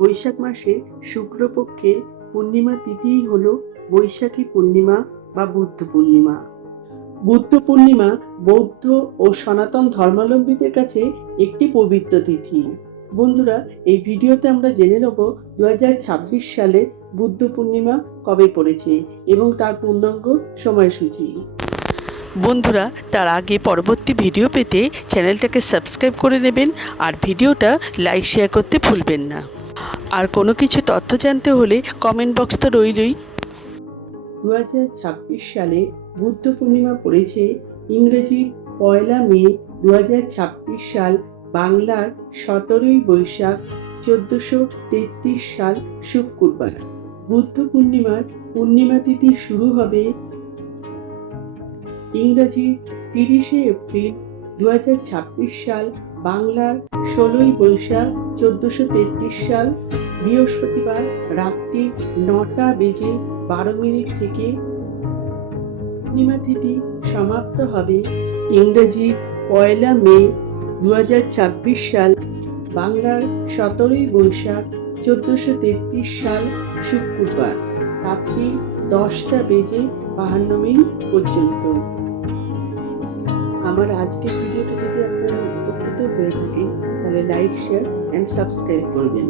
বৈশাখ মাসে শুক্লপক্ষের পূর্ণিমা তিথিই হলো বৈশাখী পূর্ণিমা বা বুদ্ধ পূর্ণিমা। বুদ্ধ পূর্ণিমা বৌদ্ধ ও সনাতন ধর্মাবলম্বীদের কাছে একটি পবিত্র তিথি। বন্ধুরা, এই ভিডিওতে আমরা জেনে নেব 2026 সালে বুদ্ধ পূর্ণিমা কবে পড়েছে এবং তার পূর্ণাঙ্গ সময়সূচি। বন্ধুরা, তার আগে পরবর্তী ভিডিও পেতে চ্যানেলটাকে সাবস্ক্রাইব করে নেবেন আর ভিডিওটা লাইক শেয়ার করতে ভুলবেন না। আর কোনো কিছু তথ্য জানতে হলে কমেন্ট বক্স তো রইলই। 2026 সালে বুদ্ধ পূর্ণিমা পড়েছে ইংরেজি 1 মে 2026 সাল, বাংলার 17 বৈশাখ 1433 সাল শুক্রবার। বুদ্ধ পূর্ণিমার পূর্ণিমা তিথি শুরু হবে ইংরেজি 30 এপ্রিল 2026 সাল, বাংলার 16 বৈশাখ 1433 সাল বৃহস্পতিবার রাত্রি 9টা বেজে 12 মিনিট থেকে পূর্ণিমা তিথি সমাপ্ত হবে ইংরেজি 1 মে 2026 সাল, বাংলার 17 বৈশাখ 1433 সাল শুক্রবার রাত্রি 10টা বেজে 52 মিনিট পর্যন্ত। আমার আজকের ভিডিওটা যদি আপনারা উপকৃত হয়ে থাকে তাহলে লাইক, শেয়ার অ্যান্ড সাবস্ক্রাইব করবেন।